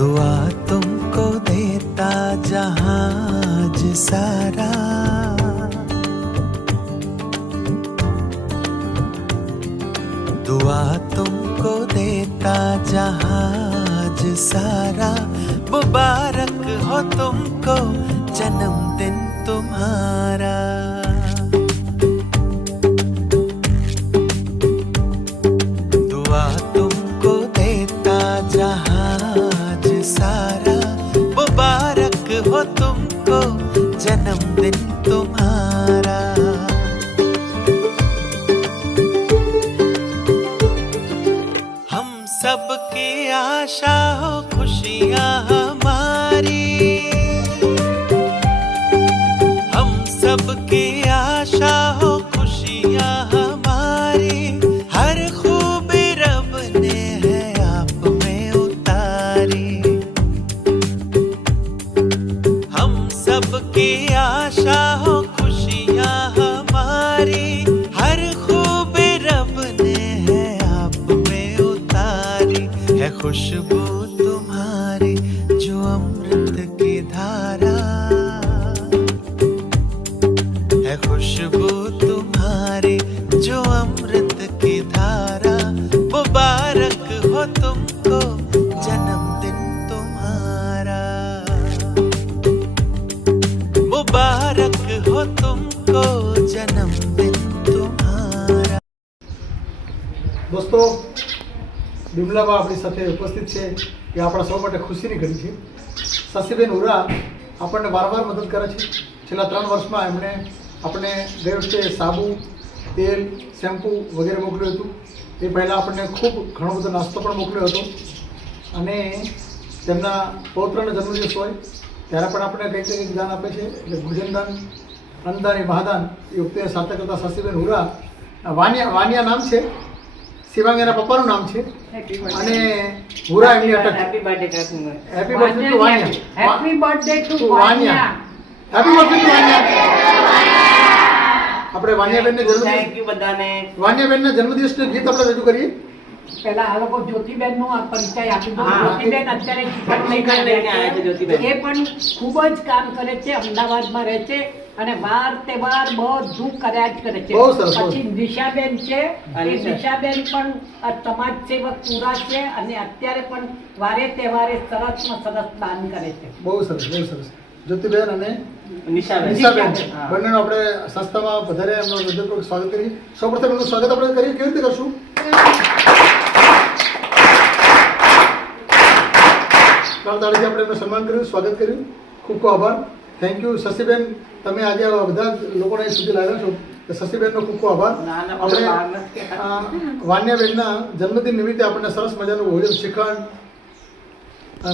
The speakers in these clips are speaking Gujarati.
दुआ तुमको देता जहाज सारा दुआ तुमको देता जहाज सारा मुबारक हो तुमको जन्मदिन तुम्हारा हम सब की आशा हो, खुशियाँ हमारी। हम सब की आशा हो, खुशियाँ हमारी। हर खूबी रब ने है आप में उतारी। हम सबकी आशा દોસ્તો, બિમલાબા આપણી સાથે ઉપસ્થિત છે એ આપણા સૌ માટે ખુશીની ઘડી છે. શશીબેન ઉરા આપણને વારંવાર મદદ કરે છે. છેલ્લા ત્રણ વર્ષમાં એમણે આપણે ગઈ વખતે સાબુ, તેલ, શેમ્પૂ વગેરે મોકલ્યું હતું. એ પહેલાં આપણને ખૂબ ઘણો બધો નાસ્તો પણ મોકલ્યો હતો. અને તેમના પૌત્રનો જન્મદિવસ હોય, ત્યારે પણ આપણે કંઈક કંઈક દાન આપે છે. એટલે ભોજનદાન અન્નદાન એ મહાદાન. એ વખતે સાથે કરતા શશીબેન હુરા વાનિયા વાનિયા નામ છે. શિવાંગ એના પપ્પાનું નામ છે. અને હુરા એમની અટક happy birthday happy birthday to Vania happy birthday to Vania happy birthday to Vania આપણે વાનિયાબેનને થેન્ક જન્મદિવસ યુ બધાને. વાનિયાબેનના જન્મદિવસનું ગીત આપણે રજૂ કરીએ. પેલા આ લોકો જ્યોતિબેન નો પરિચય આપી દો. જ્યોતિબેન અત્યારે. એ પણ ખૂબ જ કામ કરે છે અમદાવાદમાં રહે છે. અને વાર તહેવાર બધું કર્યા જ કરે છે. પછી દિશાબેન છે એ દિશાબેન પણ સમાજ સેવક પૂરા છે અને અત્યારે પણ વારે તહેવારે સરસમાં સરસ દાન કરે છે. બહુ સરસ બહુ સરસ. જ્યોતિબેન અને નિશાબેન. નિશાબેન. આપણે સંસ્થામાં વધારે એમનું હૃદયપૂર્વક સ્વાગત કરીએ. સૌપ્રથમ એમનું સ્વાગત આપણે કરીએ. કેવી રીતે કરશું? આપણે એમનું સન્માન કર્યું સ્વાગત કર્યું. ખૂબ ખૂબ આભાર. થેન્ક યુ શશીબેન તમે આજે બધા લોકોને સુધી લાવ્યા છો. તો શશીબેનનો ખૂબ ખૂબ આભાર. આપણે વાન્યાબેનના જન્મદિન નિમિત્તે આપણને સરસ મજાનું ભોજન શ્રીખંડ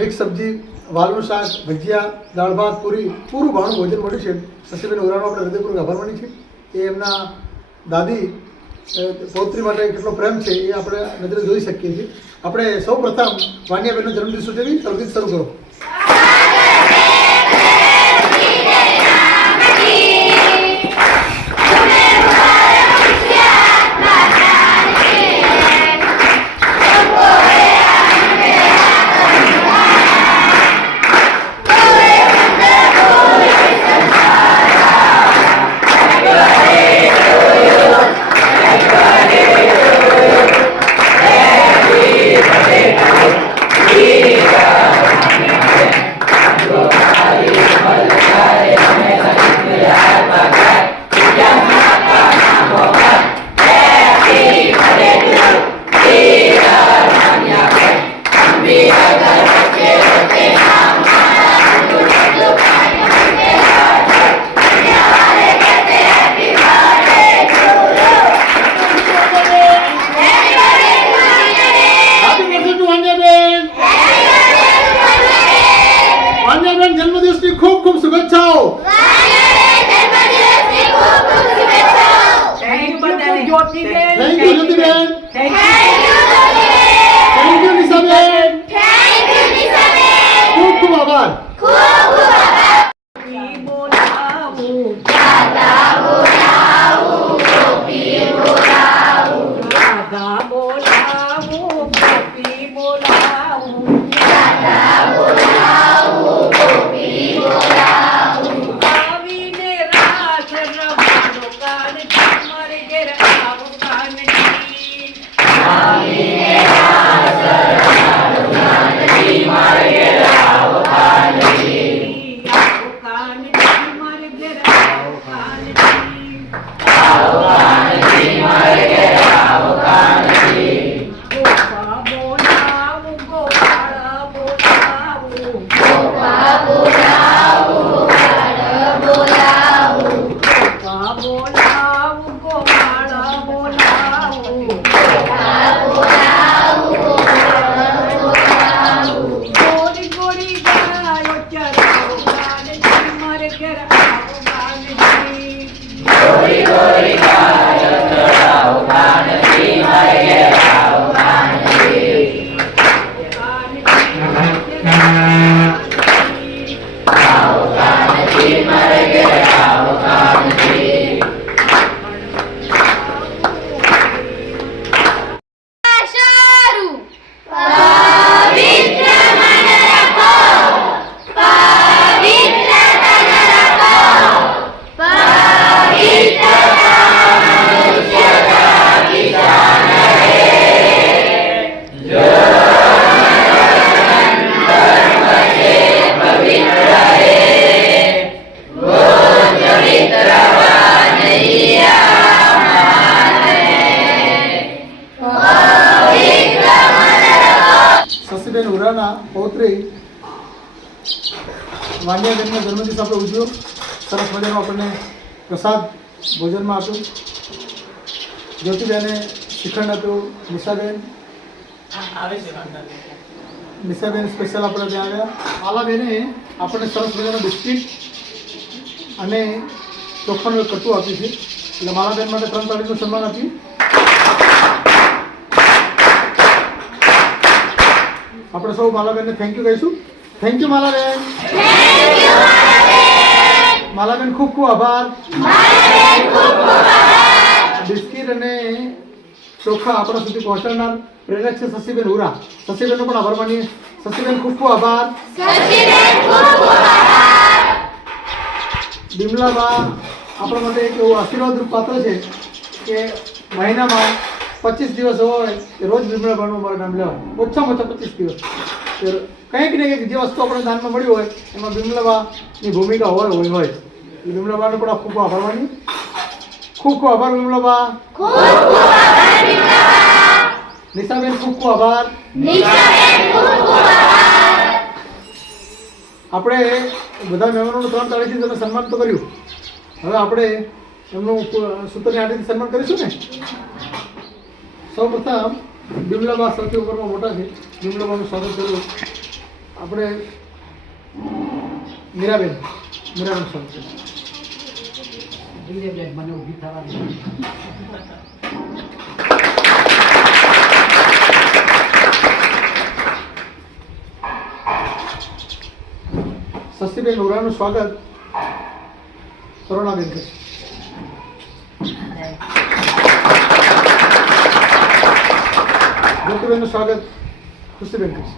મિક્સ સબ્જી વાલનું શાક ભજીયા દાળ ભાત પૂરી પૂરું ભાણું ભોજન મળ્યું છે. શશીબેન ઓરાનો આપણે હૃદયપૂર્વક આભાર માની છે એ એમના દાદી પૌત્રી માટે કેટલો પ્રેમ છે એ આપણે નજરે જોઈ શકીએ છીએ. આપણે સૌ પ્રથમ વાન્યાબેનનો જન્મદિવસ સુધી તો શરૂ કરો. વાન્યાબેન જન્મદિવસની ખૂબ ખૂબ શુભેચ્છાઓ. થેન્ક યુ જ્યોતિબેન વાણિયાબેનનો જન્મદિવસ આપણે ઉજવ્યો સરસ મજાનો આપણને પ્રસાદ ભોજનમાં આપ્યું. જ્યોતિબેને શ્રીખંડ આપ્યું નિશાબેન. નિશાબેન સ્પેશિયલ આપણે ત્યાં આવ્યા. આલાબેને આપણને સરસ મજાનું બિસ્કિટ અને એક કટું આપ્યું છે. એટલે માલાબેન માટે ત્રણ તારીખનું સન્માન આપ્યું. આપણે સૌ માલાબેનને થેન્ક યુ કહીશું. થેન્ક યુ માલાબેન માલાબેન ખૂબ ખૂબ આભાર. બિસ્કિટ અને ચોખા આપણા સુધી પહોંચાડનાર પ્રેરક છે શશીબેન હુરા. શશીબેનનો પણ આભાર માનીએ. શશીબેન ખૂબ ખૂબ આભાર. બિમલાબા આપણા માટે એક એવું આશીર્વાદરૂપ પાત્ર છે કે મહિનામાં પચીસ દિવસ હોય એ રોજ બિમલાબાનું અમારું નામ લેવાય ઓછામાં ઓછા પચીસ દિવસ. કંઈક ને કંઈક જે વસ્તુ આપણે દાનમાં મળ્યું હોય એમાં બિમલાબાની ભૂમિકા હોય હોય હોય. એ બિમલાબાનો પણ ખૂબ ખૂબ આભાર માની ખૂબ ખૂબ આભાર બિમલાબા નિશાબેન ખૂબ ખૂબ આભાર. આપણે બધા મહેમાનોનું ત્રણ તારીખથી તમે સન્માન તો કર્યું. હવે આપણે એમનું સૂત્રની આટીથી સન્માન કરીશું ને? સૌ પ્રથમ બિમલાબા સૌથી ઉપરમાં મોટા છે બિમલાબાનું સ્વાગત કર્યું આપણે મીરાબેન મીરાબેન સ્વાગત કર્યું ધીરે બેન મને ઊભી થવા દે. શશીબેન ઓરાનું સ્વાગત કરુણાબેન કરશે જ્યોતિબેનનું સ્વાગત ખુશીબેન કરશે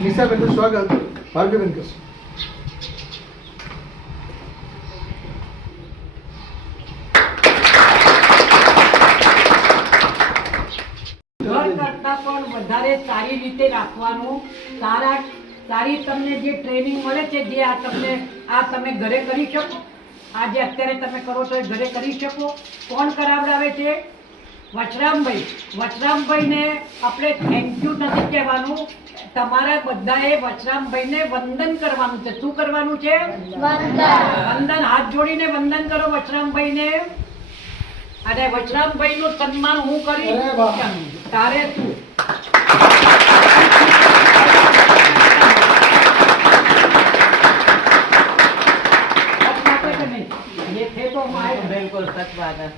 નિશાબેનનું સ્વાગત ભાગ્યબેન કરશે ઘર કરતાં પણ વધારે સારી રીતે રાખવાનું સારા સારી તમને જે ટ્રેનિંગ મળે છે જે આ તમને આ તમે ઘરે કરી શકો. આ જે અત્યારે તમે કરો છો એ ઘરે કરી શકો. કોણ કરાવડાવે છે? વચરામભાઈ. વચરામભાઈને આપણે થેન્ક યુ નથી કહેવાનું. તમારા બધાએ વચરામભાઈને વંદન કરવાનું છે. શું કરવાનું છે? વંદન. હાથ જોડીને વંદન કરો વચરામભાઈને. અને વચરામભાઈનું સન્માન હું કરી. તારે તું બિલકુલ સચ વાત હે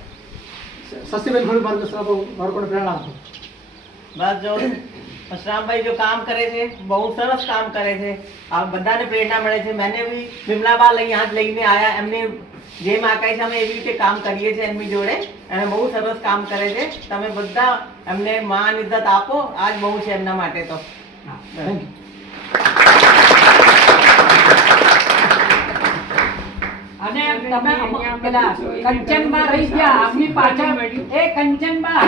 સસ્તીબેન થોડી માર્ગદર્શન બાળકોને પ્રેરણા આપો. બસ જો શ્રામભાઈ જો કામ કરે છે બહુ સરસ કામ કરે છે. આ બધાને પ્રેરણા મળે છે. મેને બી બિમલાબા લઈ હાથ લઈને આયા એમને જેમ આકાય છે અમે એવી રીતે કામ કરીએ છીએ એમની જોડે. અને બહુ સરસ કામ કરે છે. તમે બધા એમને માન ઇજ્જત આપો. આજ બહુ છે એમના માટે તો. થેન્ક યુ તમે અમ- પેલા કંચનબા રહી ગયા આપની પાછળ એ કંચનબા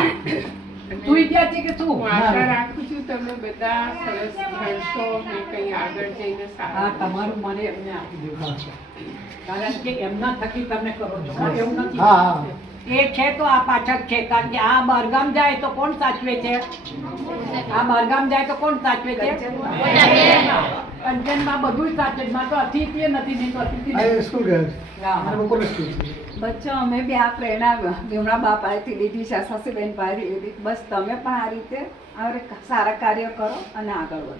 તું ત્યાં છે કે તું? આશા રાખું છું તમે બધા સરસ ભણશો ને કંઈ આગળ જઈને સારા તમારું મને એમને આપી દેવું કારણ કે એમના થકી તમે કરો છો. એવું નથી. હા, હા. એ છે તો આ પાછળ છે. કારણ કે આ બહારગામ જાય તો કોણ સાચવે છે? આ બહારગામ જાય તો કોણ સાચવે છે? કંચનમાં બધું જ સાચવે તો અતિથિ નથી નહીં તો અતિથિ સ્કૂલ ગયા છે. બચ્ચો અમે બી આ પ્રેરણા ભીમણા બાપાએથી લીધી છે શશીબેન પાસેથી લીધી બસ તમે પણ આ રીતે આ સારા કાર્ય કરો અને આગળ વધો.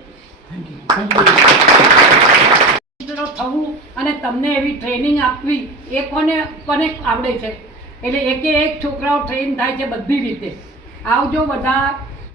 થવું અને તમને એવી ટ્રેનિંગ આપવી એ કોને કોને આવડે છે? એટલે એકે એક છોકરાઓ ટ્રેન થાય છે બધી રીતે. આવજો બધા